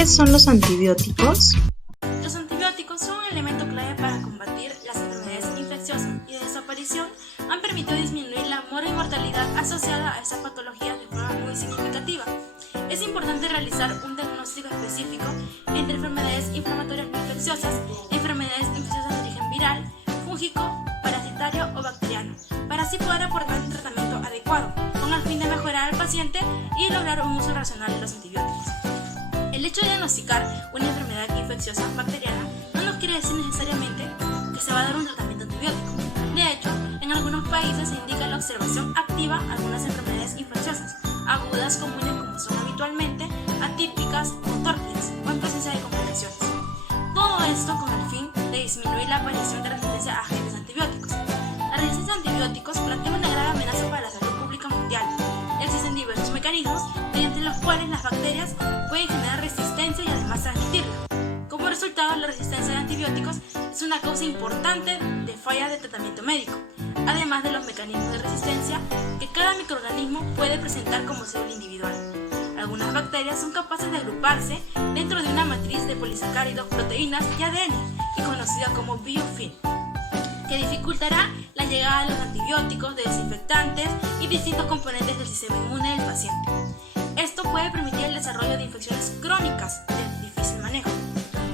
¿Qué son los antibióticos? Los antibióticos son un elemento clave para combatir las enfermedades infecciosas y de desaparición han permitido disminuir la mortalidad asociada a estas patologías de forma muy significativa. Es importante realizar un diagnóstico específico entre enfermedades inflamatorias no infecciosas, enfermedades infecciosas de origen viral, fúngico, parasitario o bacteriano, para así poder aportar un tratamiento adecuado, con el fin de mejorar al paciente y lograr un uso racional de los antibióticos. El hecho de diagnosticar una enfermedad infecciosa bacteriana no nos quiere decir necesariamente que se va a dar un tratamiento antibiótico. De hecho, en algunos países se indica la observación activa a algunas enfermedades infecciosas, agudas comunes como son habitualmente, atípicas o tórpidas o en presencia de complicaciones. Todo esto con el fin de disminuir la aparición de resistencia a agentes antibióticos. La resistencia a antibióticos plantea una grave amenaza para la salud pública mundial. Existen diversos mecanismos mediante los cuales las bacterias pueden generar resistencia y además transmitirla. Como resultado, la resistencia a antibióticos es una causa importante de falla de tratamiento médico, además de los mecanismos de resistencia que cada microorganismo puede presentar como célula individual. Algunas bacterias son capaces de agruparse dentro de una matriz de polisacáridos, proteínas y ADN, y conocida como biofilm, que dificultará la llegada de los antibióticos, de desinfectantes y distintos componentes del sistema inmune del paciente. Esto puede permitir el desarrollo de infecciones crónicas de difícil manejo.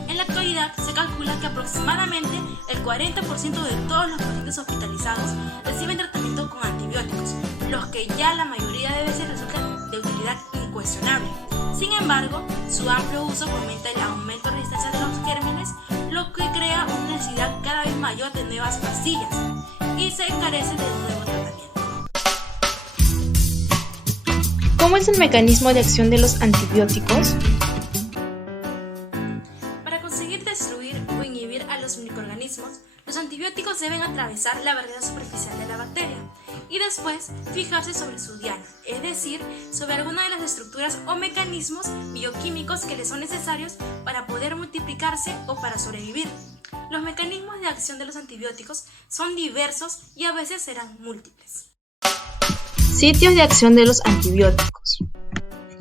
En la actualidad se calcula que aproximadamente el 40% de todos los pacientes hospitalizados reciben tratamiento con antibióticos, los que ya la mayoría de veces resultan de utilidad incuestionable. Sin embargo, su amplio uso fomenta el aumento de resistencia de los gérmenes, lo que crea una necesidad cada vez mayor de nuevas pastillas y se encarece de un nuevo tratamiento. ¿Cómo es el mecanismo de acción de los antibióticos? Para conseguir destruir o inhibir a los microorganismos, los antibióticos deben atravesar la barrera superficial de la bacteria y después fijarse sobre su diana, es decir, sobre alguna de las estructuras o mecanismos bioquímicos que les son necesarios para poder multiplicarse o para sobrevivir. Los mecanismos de acción de los antibióticos son diversos y a veces serán múltiples. Sitios de acción de los antibióticos.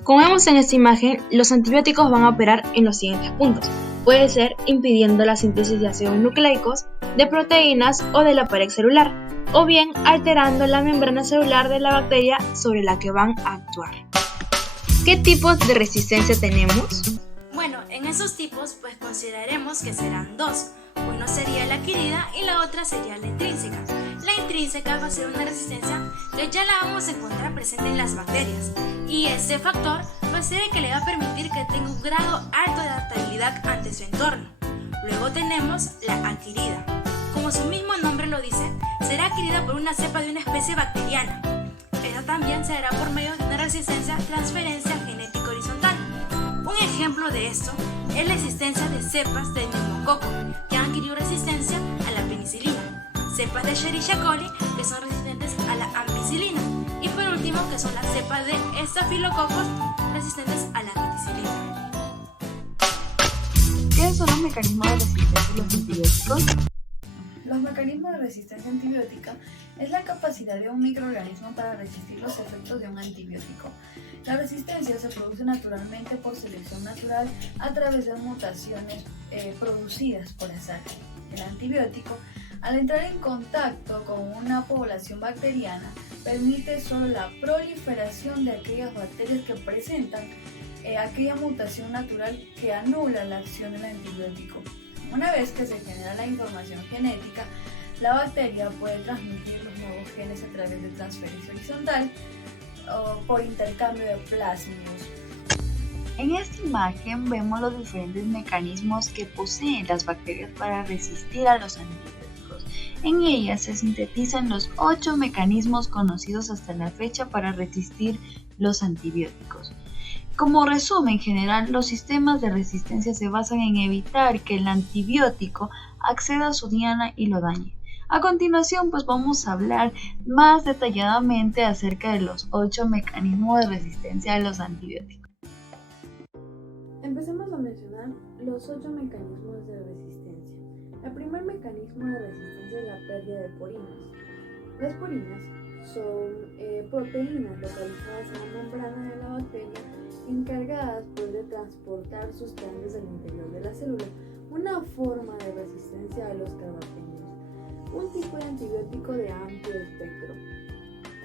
Como vemos en esta imagen, los antibióticos van a operar en los siguientes puntos. Puede ser impidiendo la síntesis de ácidos nucleicos, de proteínas o de la pared celular, o bien alterando la membrana celular de la bacteria sobre la que van a actuar. ¿Qué tipos de resistencia tenemos? Bueno, en esos tipos pues consideraremos que serán dos. Uno sería la adquirida y la otra sería la intrínseca. La intrínseca va a ser una resistencia que ya la vamos a encontrar presente en las bacterias y este factor va a ser el que le va a permitir que tenga un grado alto de adaptabilidad ante su entorno. Luego tenemos la adquirida. Como su mismo nombre lo dice, será adquirida por una cepa de una especie bacteriana. Esta también se dará por medio de una resistencia a transferencia genética horizontal. Un ejemplo de esto es la existencia de cepas de neumococo que han adquirido resistencia a la penicilina, cepas de Escherichia coli que son resistentes a la ampicilina y por último que son las cepas de estafilococos resistentes a la meticilina. ¿Qué son los mecanismos de resistencia de los antibióticos? Los mecanismos de resistencia antibiótica es la capacidad de un microorganismo para resistir los efectos de un antibiótico. La resistencia se produce naturalmente por selección natural a través de mutaciones producidas por azar. El antibiótico, al entrar en contacto con una población bacteriana, permite solo la proliferación de aquellas bacterias que presentan aquella mutación natural que anula la acción del antibiótico. Una vez que se genera la información genética, la bacteria puede transmitir los nuevos genes a través de transferencia horizontal o por intercambio de plásmidos. En esta imagen vemos los diferentes mecanismos que poseen las bacterias para resistir a los antibióticos. En ellas se sintetizan los 8 mecanismos conocidos hasta la fecha para resistir los antibióticos. Como resumen general, los sistemas de resistencia se basan en evitar que el antibiótico acceda a su diana y lo dañe. A continuación, pues vamos a hablar más detalladamente acerca de los 8 mecanismos de resistencia a los antibióticos. Empecemos a mencionar los 8 mecanismos de resistencia. El primer mecanismo de resistencia es la pérdida de porinas. Las porinas son proteínas localizadas en la membrana de la bacteria encargadas pues, de transportar sustancias al interior de la célula, una forma de resistencia a los carbapenems, un tipo de antibiótico de amplio espectro,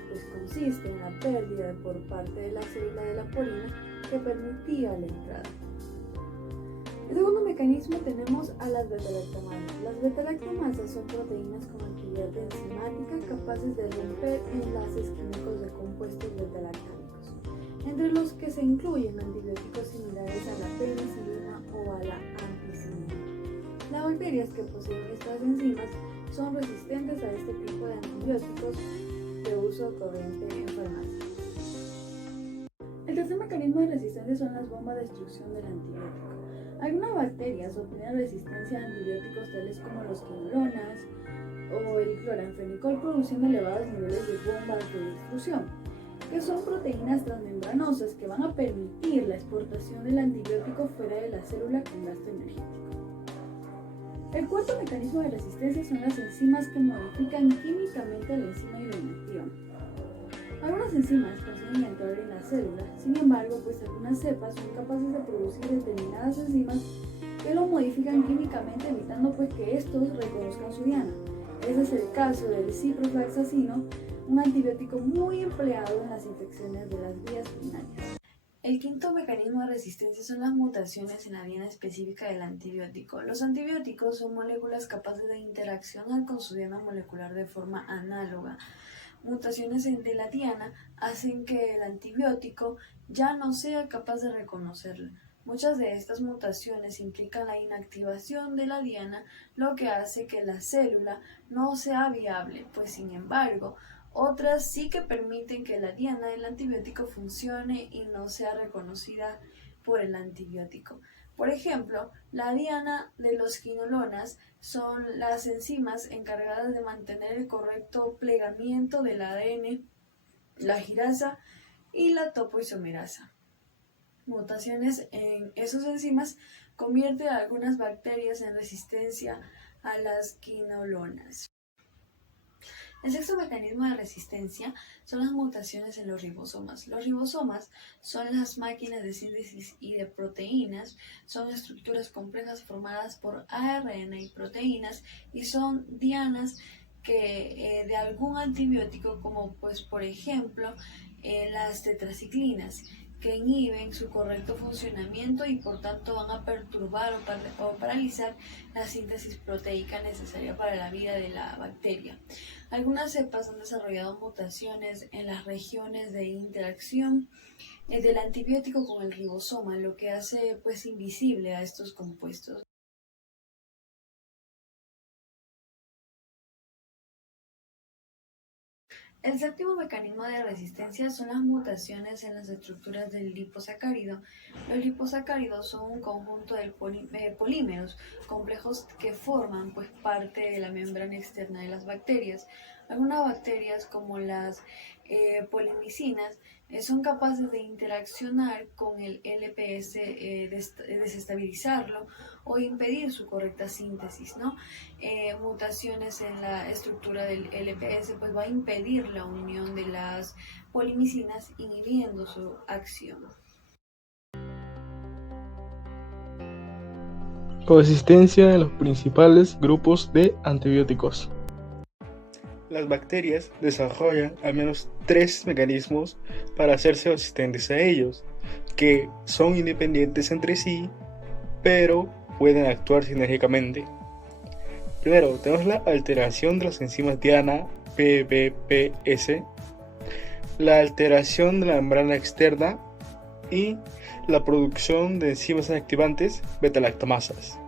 pues consiste en la pérdida por parte de la célula de la porina que permitía la entrada. El segundo mecanismo tenemos a las beta-lactamasas. Las beta-lactamasas son proteínas con actividad enzimática capaces de romper enlaces químicos de compuestos beta-lactámicos, entre los que se incluyen antibióticos similares a la penicilina o a la ampicilina. Las bacterias que poseen estas enzimas son resistentes a este tipo de antibióticos de uso corriente en farmacia. El tercer mecanismo de resistencia son las bombas de destrucción del antibiótico. Algunas bacterias obtienen resistencia a antibióticos tales como los quinolonas o el cloranfenicol, produciendo elevados niveles de bombas de destrucción, que son proteínas transmembranosas que van a permitir la exportación del antibiótico fuera de la célula con gasto energético. El cuarto mecanismo de resistencia son las enzimas que modifican químicamente la enzima y lo inactivan. Algunas enzimas consiguen entrar en la célula, sin embargo, pues algunas cepas son capaces de producir determinadas enzimas que lo modifican químicamente, evitando pues que estos reconozcan su diana. Ese es el caso del ciprofloxacino, un antibiótico muy empleado en las infecciones de las vías urinarias. El quinto mecanismo de resistencia son las mutaciones en la diana específica del antibiótico. Los antibióticos son moléculas capaces de interaccionar con su diana molecular de forma análoga. Mutaciones de la diana hacen que el antibiótico ya no sea capaz de reconocerla. Muchas de estas mutaciones implican la inactivación de la diana, lo que hace que la célula no sea viable, pues sin embargo, otras sí que permiten que la diana del antibiótico funcione y no sea reconocida por el antibiótico. Por ejemplo, la diana de los quinolonas son las enzimas encargadas de mantener el correcto plegamiento del ADN, la girasa y la topoisomerasa. Mutaciones en esas enzimas convierten a algunas bacterias en resistencia a las quinolonas. El sexto mecanismo de resistencia son las mutaciones en los ribosomas. Los ribosomas son las máquinas de síntesis y de proteínas, son estructuras complejas formadas por ARN y proteínas y son dianas que de algún antibiótico, como pues por ejemplo las tetraciclinas, que inhiben su correcto funcionamiento y por tanto van a perturbar o paralizar la síntesis proteica necesaria para la vida de la bacteria. Algunas cepas han desarrollado mutaciones en las regiones de interacción del antibiótico con el ribosoma, lo que hace pues invisible a estos compuestos. El séptimo mecanismo de resistencia son las mutaciones en las estructuras del liposacárido. Los liposacáridos son un conjunto de polímeros complejos que forman pues, parte de la membrana externa de las bacterias. Algunas bacterias, como las polimicinas, son capaces de interaccionar con el LPS, desestabilizarlo o impedir su correcta síntesis, ¿no? Mutaciones en la estructura del LPS pues va a impedir la unión de las polimicinas, inhibiendo su acción. Coexistencia en los principales grupos de antibióticos. Las bacterias desarrollan al menos 3 mecanismos para hacerse resistentes a ellos, que son independientes entre sí, pero pueden actuar sinérgicamente. Primero, tenemos la alteración de las enzimas diana PBPS, la alteración de la membrana externa y la producción de enzimas activantes beta-lactamasas.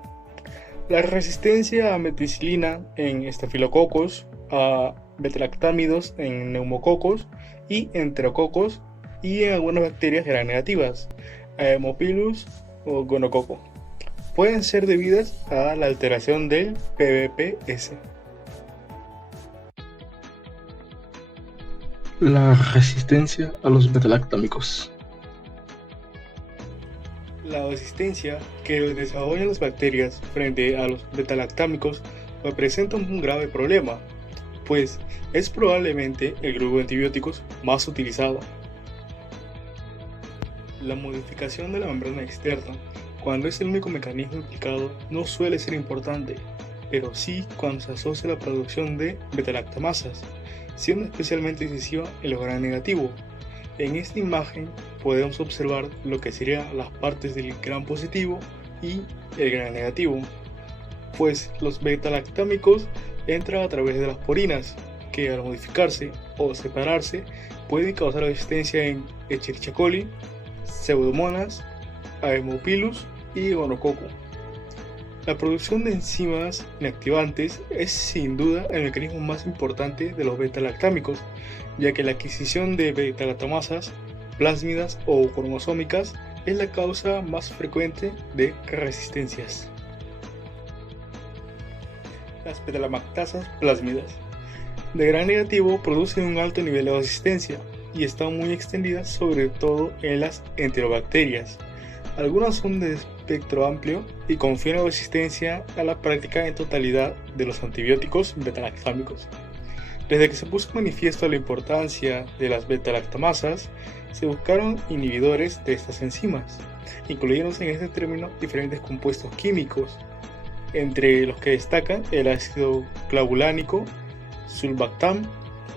La resistencia a meticilina en estafilococos, a beta-lactámidos en neumococos y enterococos, y en algunas bacterias gram negativas, a Haemophilus o gonococo. Pueden ser debidas a la alteración del PBPS. La resistencia a los beta-lactámicos. La resistencia que desarrollan las bacterias frente a los beta-lactámicos representa un grave problema, pues es probablemente el grupo de antibióticos más utilizado. La modificación de la membrana externa, cuando es el único mecanismo implicado, no suele ser importante, pero sí cuando se asocia a la producción de beta-lactamasas, siendo especialmente decisiva el gran negativo. En esta imagen podemos observar lo que serían las partes del gran positivo y el gran negativo, pues los beta-lactámicos entran a través de las porinas, que al modificarse o separarse pueden causar resistencia en Escherichia coli, Pseudomonas, Haemophilus y Gonococo. La producción de enzimas inactivantes es sin duda el mecanismo más importante de los beta-lactámicos, ya que la adquisición de beta-lactamasas, plásmidas o cromosómicas es la causa más frecuente de resistencias. Las beta-lactasas plásmidas de gran negativo producen un alto nivel de resistencia y están muy extendidas sobre todo en las enterobacterias. Algunas son de espectro amplio y confieren resistencia a la práctica en totalidad de los antibióticos beta-lactámicos. Desde que se puso manifiesto la importancia de las beta-lactamasas, se buscaron inhibidores de estas enzimas, incluyéndose en este término diferentes compuestos químicos, entre los que destacan el ácido clavulánico, sulbactam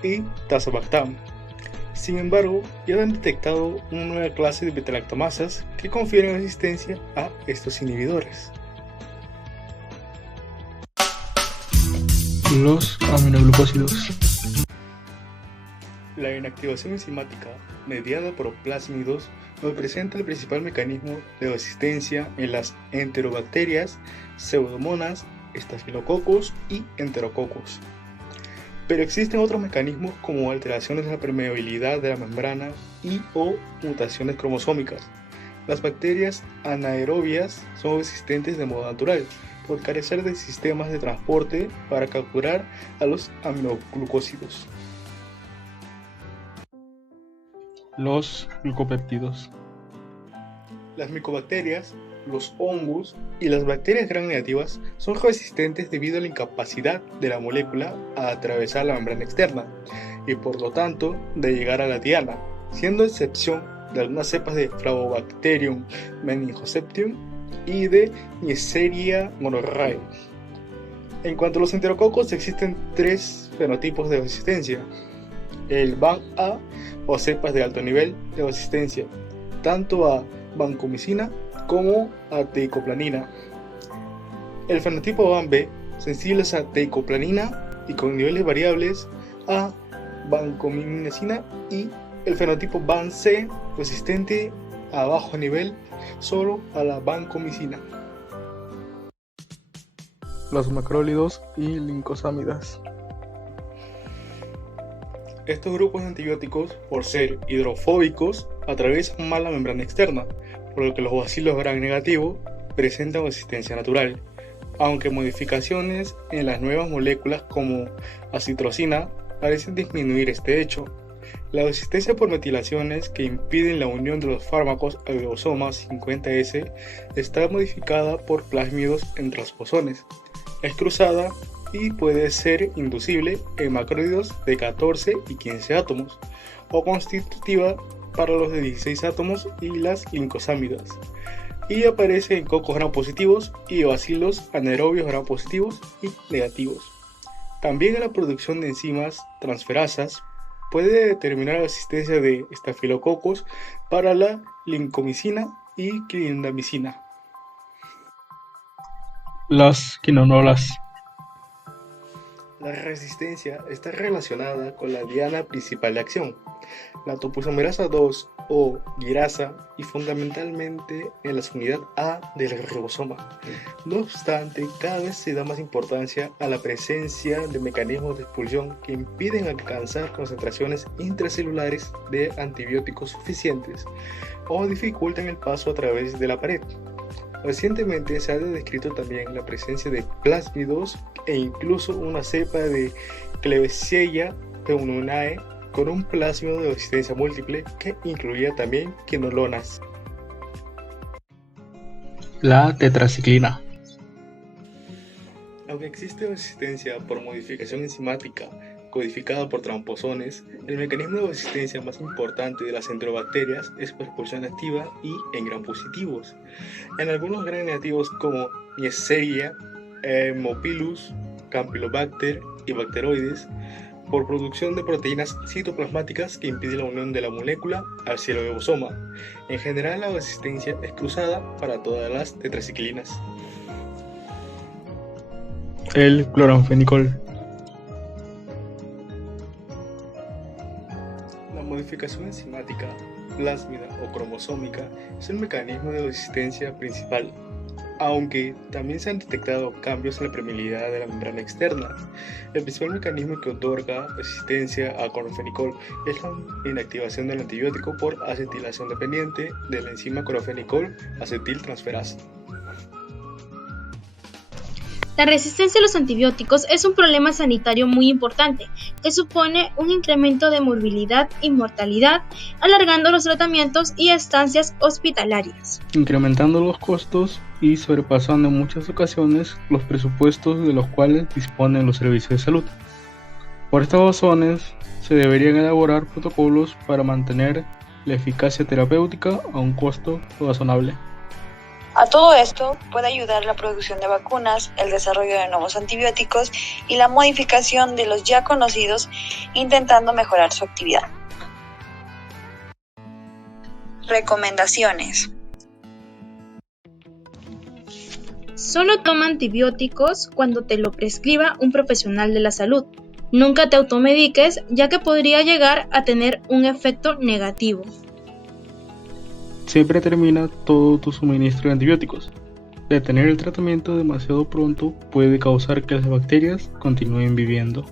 y tazobactam. Sin embargo, ya han detectado una nueva clase de beta-lactamasas que confieren resistencia a estos inhibidores. Los aminoglucósidos. La inactivación enzimática mediada por plásmidos representa el principal mecanismo de resistencia en las enterobacterias, pseudomonas, estafilococos y enterococos. Pero existen otros mecanismos como alteraciones de la permeabilidad de la membrana y o mutaciones cromosómicas. Las bacterias anaerobias son resistentes de modo natural por carecer de sistemas de transporte para capturar a los aminoglucósidos. Los glucopéptidos. Las micobacterias, los hongos y las bacterias gram negativas son resistentes debido a la incapacidad de la molécula a atravesar la membrana externa y por lo tanto de llegar a la diana, siendo excepción de algunas cepas de Flavobacterium meningoseptium y de Neisseria gonorrhoeae. En cuanto a los enterococos, existen tres fenotipos de resistencia: el BAN-A o cepas de alto nivel de resistencia, tanto a vancomicina como a teicoplanina. El fenotipo BAN-B, sensibles a teicoplanina y con niveles variables a vancomicina, y el fenotipo BAN-C, resistente a bajo nivel solo a la vancomicina. Los macrólidos y lincosámidas. Estos grupos de antibióticos, por ser hidrofóbicos, atraviesan mal la membrana externa, por lo que los bacilos gram negativos presentan resistencia natural, aunque modificaciones en las nuevas moléculas como acitrosina parecen disminuir este hecho. La resistencia por metilaciones que impiden la unión de los fármacos al ribosoma 50S está modificada por plásmidos en transposones. Es cruzada y puede ser inducible en macrólidos de 14 y 15 átomos, o constitutiva para los de 16 átomos y las lincosámidas, y aparece en cocos gram positivos y bacilos anaerobios gram positivos y negativos. También en la producción de enzimas transferasas puede determinar la resistencia de estafilococos para la lincomicina y clindamicina. Las quinonolas. La resistencia está relacionada con la diana principal de acción, la topoisomerasa 2 o guirasa, y fundamentalmente en la unidad A del ribosoma. No obstante, cada vez se da más importancia a la presencia de mecanismos de expulsión que impiden alcanzar concentraciones intracelulares de antibióticos suficientes o dificultan el paso a través de la pared. Recientemente se ha descrito también la presencia de plásmidos e incluso una cepa de Klebsiella pneumoniae con un plásmido de resistencia múltiple que incluía también quinolonas. La tetraciclina. Aunque existe resistencia por modificación enzimática codificada por tramposones, el mecanismo de resistencia más importante de las enterobacterias es por expulsión activa y en gram positivos. En algunos gram negativos como Neisseria, Haemophilus, Campylobacter y Bacteroides, por producción de proteínas citoplasmáticas que impiden la unión de la molécula al cielo-ribosoma. En general, la resistencia es cruzada para todas las tetraciclinas. El cloranfenicol. La modificación enzimática, plásmida o cromosómica es el mecanismo de resistencia principal, aunque también se han detectado cambios en la permeabilidad de la membrana externa. El principal mecanismo que otorga resistencia a cloranfenicol es la inactivación del antibiótico por acetilación dependiente de la enzima cloranfenicol acetiltransferasa. La resistencia a los antibióticos es un problema sanitario muy importante que supone un incremento de morbilidad y mortalidad, alargando los tratamientos y estancias hospitalarias, Incrementando los costos y sobrepasando en muchas ocasiones los presupuestos de los cuales disponen los servicios de salud. Por estas razones, se deberían elaborar protocolos para mantener la eficacia terapéutica a un costo razonable. A todo esto puede ayudar la producción de vacunas, el desarrollo de nuevos antibióticos y la modificación de los ya conocidos, intentando mejorar su actividad. Recomendaciones. Solo toma antibióticos cuando te lo prescriba un profesional de la salud. Nunca te automediques, ya que podría llegar a tener un efecto negativo. Siempre termina todo tu suministro de antibióticos. Detener el tratamiento demasiado pronto puede causar que las bacterias continúen viviendo.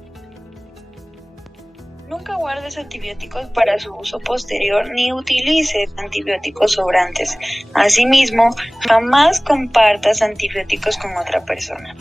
Nunca guardes antibióticos para su uso posterior ni utilices antibióticos sobrantes. Asimismo, jamás compartas antibióticos con otra persona.